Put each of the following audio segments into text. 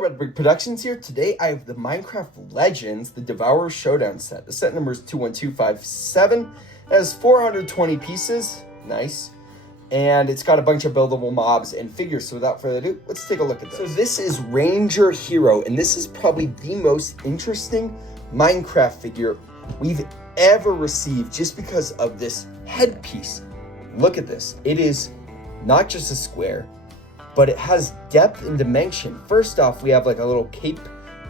Red Brick Productions here. Today I have the Minecraft Legends, the Devourer Showdown set. The set number is 21257. It has 420 pieces. Nice. And it's got a bunch of buildable mobs and figures. So without further ado, let's take a look at this. So this is Ranger Hero, and this is probably the most interesting Minecraft figure we've ever received just because of this headpiece. Look at this. It is not just a square, but it has depth and dimension. First off, we have like a little cape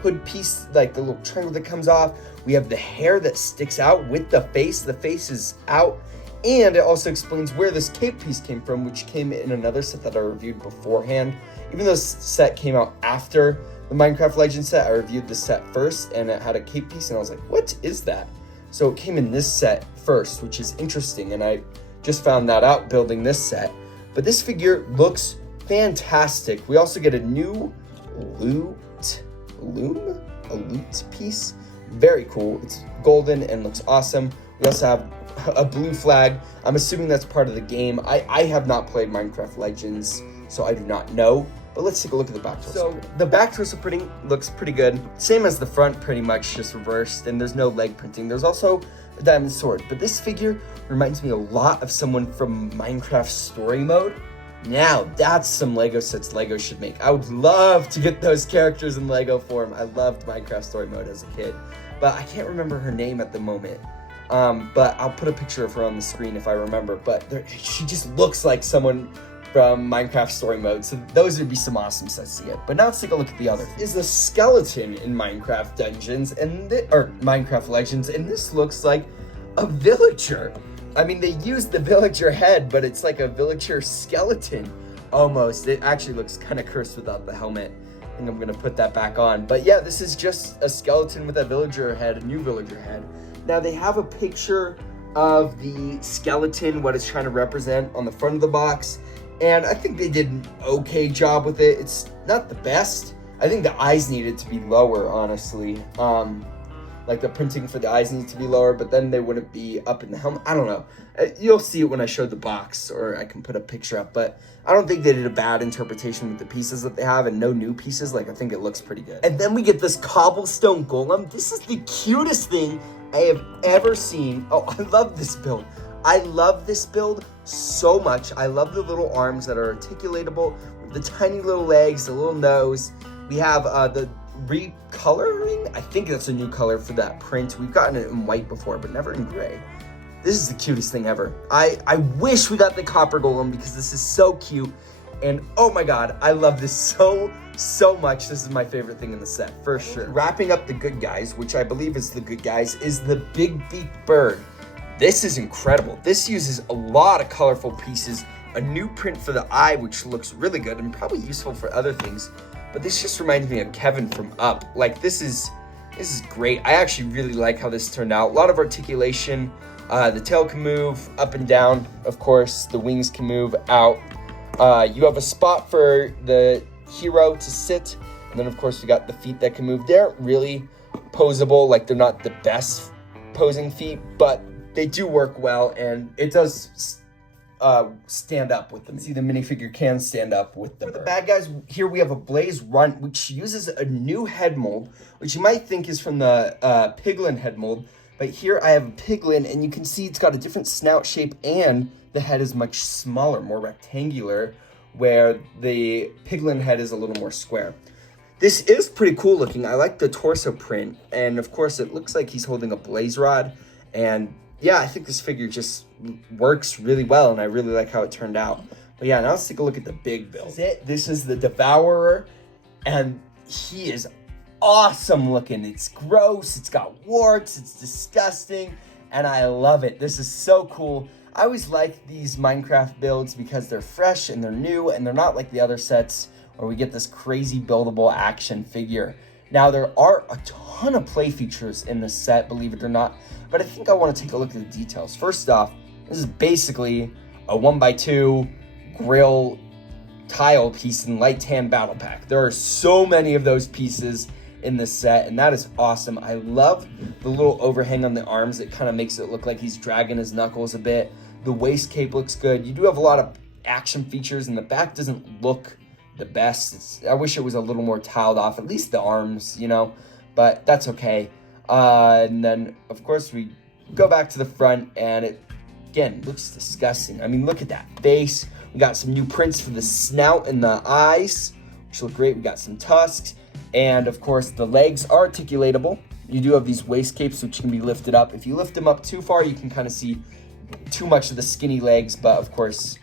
hood piece, like the little triangle that comes off. We have the hair that sticks out with the face. The face is out. And it also explains where this cape piece came from, which came in another set that I reviewed beforehand. Even though this set came out after the Minecraft Legends set, I reviewed the set first, and it had a cape piece, and I was like, what is that? So it came in this set first, which is interesting, and I just found that out building this set. But this figure looks fantastic. We also get a new loot piece. Very cool. It's golden and looks awesome. We also have a blue flag. I'm assuming that's part of the game. I have not played Minecraft Legends, so I do not know. But let's take a look at the back torso. So the back torso printing looks pretty good. Same as the front, pretty much, just reversed, and there's no leg printing. There's also a diamond sword, but this figure reminds me a lot of someone from Minecraft Story Mode. Now, that's some Lego sets Lego should make. I would love to get those characters in Lego form. I loved Minecraft Story Mode as a kid, but I can't remember her name at the moment. But I'll put a picture of her on the screen if I remember. But she just looks like someone from Minecraft Story Mode, so those would be some awesome sets to get. But now let's take a look at the other. Is a skeleton in Minecraft Dungeons or Minecraft Legends, and this looks like a villager. I mean, they used the villager head, but it's like a villager skeleton almost. It actually looks kind of cursed without the helmet. I think I'm gonna put that back on. But yeah, this is just a skeleton with a villager head, a new villager head. Now they have a picture of the skeleton, what it's trying to represent on the front of the box. And I think they did an okay job with it. It's not the best. I think the eyes needed to be lower, honestly. Like the printing for the eyes needs to be lower, but then they wouldn't be up in the helmet. I don't know. You'll see it when I show the box, or I can put a picture up, but I don't think they did a bad interpretation with the pieces that they have and no new pieces. Like, I think it looks pretty good. And then we get this cobblestone golem. This is the cutest thing I have ever seen. Oh, I love this build. I love this build so much. I love the little arms that are articulatable, with the tiny little legs, the little nose. We have the recoloring. I think that's a new color for that print. We've gotten it in white before, but never in gray. This is the cutest thing ever. I wish we got the copper golem because this is so cute. And oh my god, I love this so much. This is my favorite thing in the set, for sure. Wrapping up the good guys, which I believe is the good guys, is the big beaked bird. This is incredible. This uses a lot of colorful pieces, a new print for the eye, which looks really good and probably useful for other things. But this just reminds me of Kevin from Up. Like, this is great. I actually really like how this turned out. A lot of articulation. The tail can move up and down. Of course, the wings can move out. You have a spot for the hero to sit. And then, of course, we got the feet that can move. They're really posable. Like, they're not the best posing feet, but they do work well, and it does stand up with them. See, the minifigure can stand up with them. For the bad guys, here we have a Blaze Runt, which uses a new head mold, which you might think is from the Piglin head mold. But here I have a Piglin, and you can see it's got a different snout shape, and the head is much smaller, more rectangular, where the Piglin head is a little more square. This is pretty cool looking. I like the torso print, and of course it looks like he's holding a blaze rod, and yeah, I think this figure just works really well, and I really like how it turned out. But yeah, now let's take a look at the big build. This is it. This is the Devourer, and he is awesome looking. It's gross, it's got warts, it's disgusting, and I love it. This is so cool. I always like these Minecraft builds because they're fresh and they're new, and they're not like the other sets where we get this crazy buildable action figure. Now, there are a ton of play features in this set, believe it or not, but I think I want to take a look at the details. First off, this is basically a 1x2 grill tile piece in light tan battle pack. There are so many of those pieces in this set, and that is awesome. I love the little overhang on the arms. It kind of makes it look like he's dragging his knuckles a bit. The waist cape looks good. You do have a lot of action features, and the back doesn't look the best. I wish it was a little more tiled off, at least the arms, you know, but that's okay. And then, of course, we go back to the front, and it, again, looks disgusting. I mean, look at that face. We got some new prints for the snout and the eyes, which look great. We got some tusks, and, of course, the legs are articulatable. You do have these waist capes, which can be lifted up. If you lift them up too far, you can kind of see too much of the skinny legs, but, of course,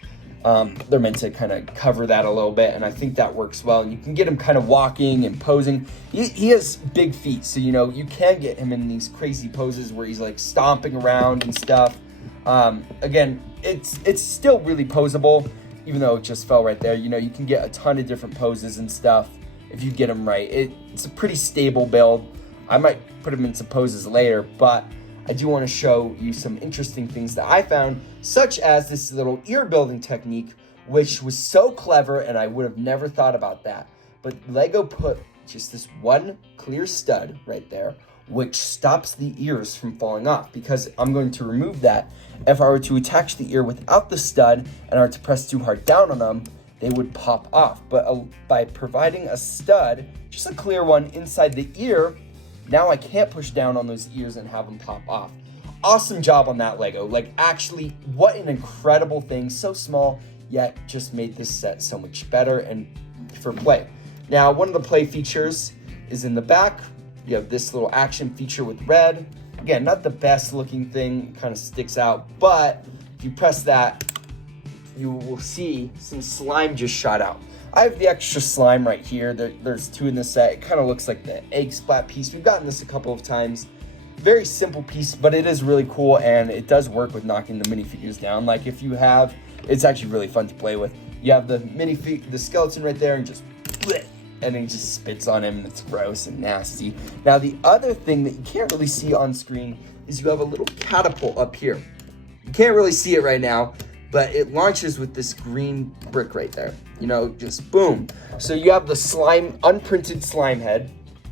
they're meant to kind of cover that a little bit, and I think that works well. And you can get him kind of walking and posing. He has big feet, so you know you can get him in these crazy poses where he's like stomping around and stuff. Again, it's still really posable, even though it just fell right there. You know, you can get a ton of different poses and stuff if you get him right. It's a pretty stable build. I might put him in some poses later, but I do want to show you some interesting things that I found, such as this little ear building technique, which was so clever, and I would have never thought about that. But Lego put just this one clear stud right there, which stops the ears from falling off, because I'm going to remove that. If I were to attach the ear without the stud and I were to press too hard down on them, they would pop off. But by providing a stud, just a clear one inside the ear, now I can't push down on those ears and have them pop off. Awesome job on that, Lego. Like, actually, what an incredible thing. So small, yet just made this set so much better and for play. Now, one of the play features is in the back. You have this little action feature with red. Again, not the best looking thing, kind of sticks out, but if you press that, you will see some slime just shot out. I have the extra slime right here. There's two in the set. It kind of looks like the egg splat piece. We've gotten this a couple of times. Very simple piece, but it is really cool, and it does work with knocking the minifigures down. Like, if you have, it's actually really fun to play with. You have the the skeleton right there, and just bleh, and it just spits on him, and it's gross and nasty. Now, the other thing that you can't really see on screen is you have a little catapult up here. You can't really see it right now, but it launches with this green brick right there. You know, just boom. So you have the slime, unprinted slime head.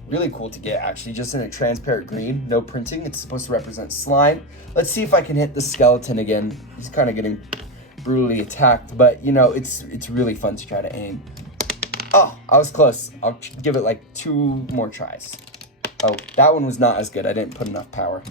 Really cool to get, actually, just in a transparent green, no printing. It's supposed to represent slime. Let's see if I can hit the skeleton again. He's kind of getting brutally attacked, but you know, it's really fun to try to aim. Oh, I was close. I'll give it like 2 more tries. Oh, that one was not as good. I didn't put enough power.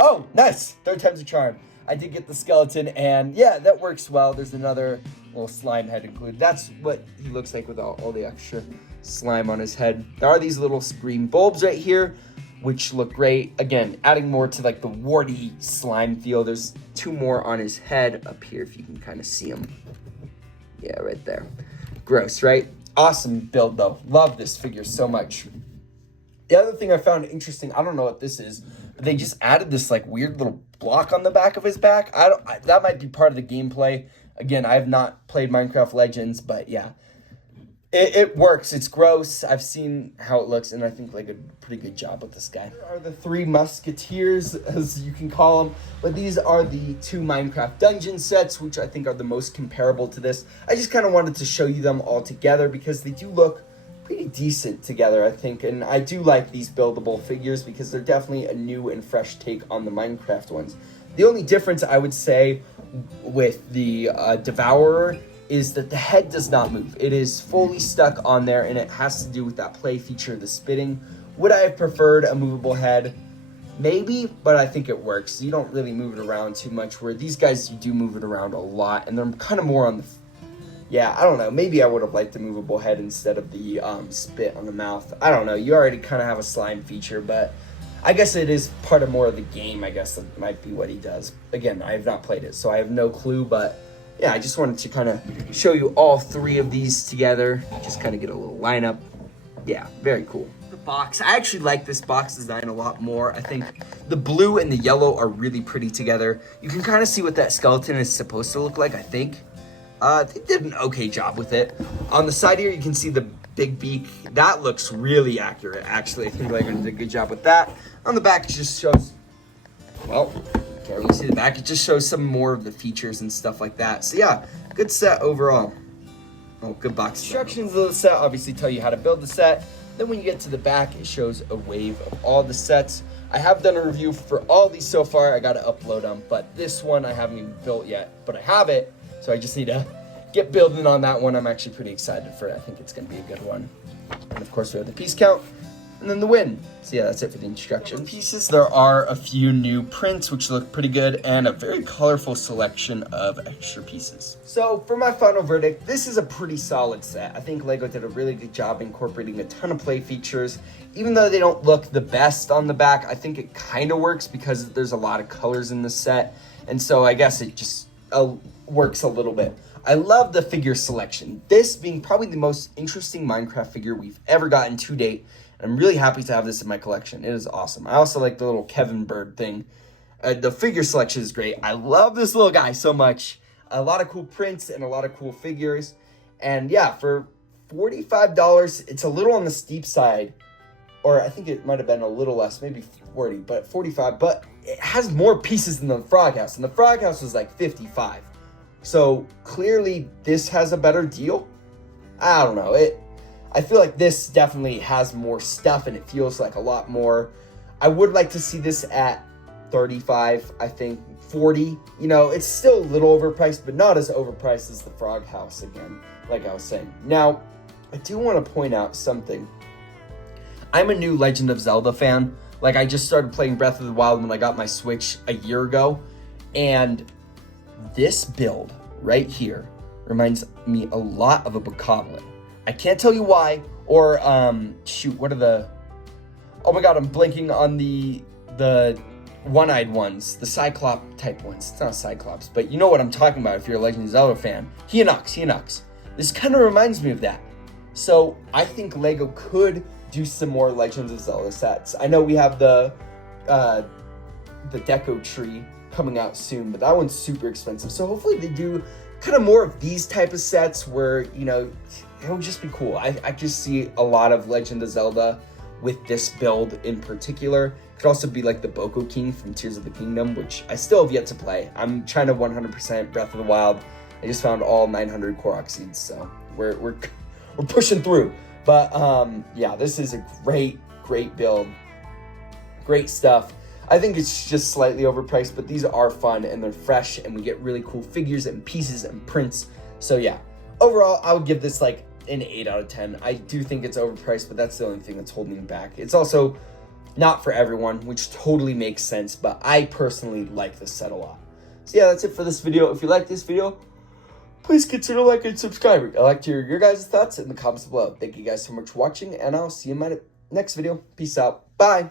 Oh, nice. 3rd time's a charm. I did get the skeleton, and yeah, that works well. There's another little slime head included. That's what he looks like with all the extra slime on his head. There are these little green bulbs right here, which look great. Again, adding more to like the warty slime feel. There's 2 more on his head up here, if you can kind of see them. Yeah, right there. Gross, right? Awesome build, though. Love this figure so much. The other thing I found interesting, I don't know what this is, but they just added this like weird little block on the back of his back. That might be part of the gameplay. Again, I have not played Minecraft Legends, but yeah, it works. It's gross. I've seen how it looks, and I think like a pretty good job with this guy. Here are the 3 musketeers, as you can call them, but these are the 2 Minecraft dungeon sets, which I think are the most comparable to this. I just kind of wanted to show you them all together because they do look pretty decent together, I think, and I do like these buildable figures because they're definitely a new and fresh take on the Minecraft ones. The only difference I would say with the Devourer is that the head does not move. It is fully stuck on there, and it has to do with that play feature, the spitting. Would I have preferred a movable head? Maybe, but I think it works. You don't really move it around too much, where these guys, you do move it around a lot, and they're kind of more on the... Yeah, I don't know. Maybe I would have liked the movable head instead of the spit on the mouth. I don't know. You already kind of have a slime feature, but I guess it is part of more of the game. I guess that might be what he does. Again, I have not played it, so I have no clue, but yeah, I just wanted to kind of show you all 3 of these together. Just kind of get a little lineup. Yeah, very cool. The box. I actually like this box design a lot more. I think the blue and the yellow are really pretty together. You can kind of see what that skeleton is supposed to look like, I think. They did an okay job with it. On the side here, you can see the big beak. That looks really accurate, actually. I think Lego did a good job with that. On the back, it just shows, well, can't really see the back. It just shows some more of the features and stuff like that. So yeah, good set overall. Oh, good box. Instructions of the set obviously tell you how to build the set. Then when you get to the back, it shows a wave of all the sets. I have done a review for all these so far. I got to upload them, but this one I haven't even built yet, but I have it. So I just need to get building on that one. I'm actually pretty excited for it. I think it's going to be a good one. And of course, we have the piece count and then the win. So yeah, that's it for the instructions. Pieces, there are a few new prints which look pretty good and a very colorful selection of extra pieces. So for my final verdict, this is a pretty solid set. I think LEGO did a really good job incorporating a ton of play features. Even though they don't look the best on the back, I think it kind of works because there's a lot of colors in the set. And so I guess it just works a little bit. I love the figure selection. This being probably the most interesting Minecraft figure we've ever gotten to date. And I'm really happy to have this in my collection. It is awesome. I also like the little Kevin Bird thing. The figure selection is great. I love this little guy so much. A lot of cool prints and a lot of cool figures. And yeah, for $45, it's a little on the steep side. Or I think it might have been a little less, maybe 40, but 45. But it has more pieces than the Frog House. And the Frog House was like 55. So clearly this has a better deal. I don't know. I feel like this definitely has more stuff and it feels like a lot more. I would like to see this at 35, I think 40. You know, it's still a little overpriced, but not as overpriced as the Frog House again, like I was saying. Now, I do want to point out something. I'm a new Legend of Zelda fan. Like, I just started playing Breath of the Wild when I got my Switch a year ago. And this build right here reminds me a lot of a Bokoblin. I can't tell you why, or, shoot, what are the... Oh my god, I'm blanking on the one-eyed ones, the Cyclops type ones. It's not Cyclops, but you know what I'm talking about if you're a Legend of Zelda fan. Hinox. This kind of reminds me of that. So, I think LEGO could do some more Legends of Zelda sets. I know we have the Deco Tree coming out soon, but that one's super expensive. So hopefully they do kind of more of these type of sets where, you know, it would just be cool. I just see a lot of Legend of Zelda with this build in particular. It could also be like the Boko King from Tears of the Kingdom, which I still have yet to play. I'm trying to 100% Breath of the Wild. I just found all 900 Korok seeds, so we're pushing through. But yeah, this is a great build. Great stuff. I think it's just slightly overpriced, but these are fun and they're fresh and we get really cool figures and pieces and prints. So yeah, overall, I would give this like an 8 out of 10. I do think it's overpriced, but that's the only thing that's holding me back. It's also not for everyone, which totally makes sense, but I personally like this set a lot. So yeah, that's it for this video. If you like this video, please consider liking and subscribing. I'd like to hear your guys' thoughts in the comments below. Thank you guys so much for watching, and I'll see you in my next video. Peace out. Bye.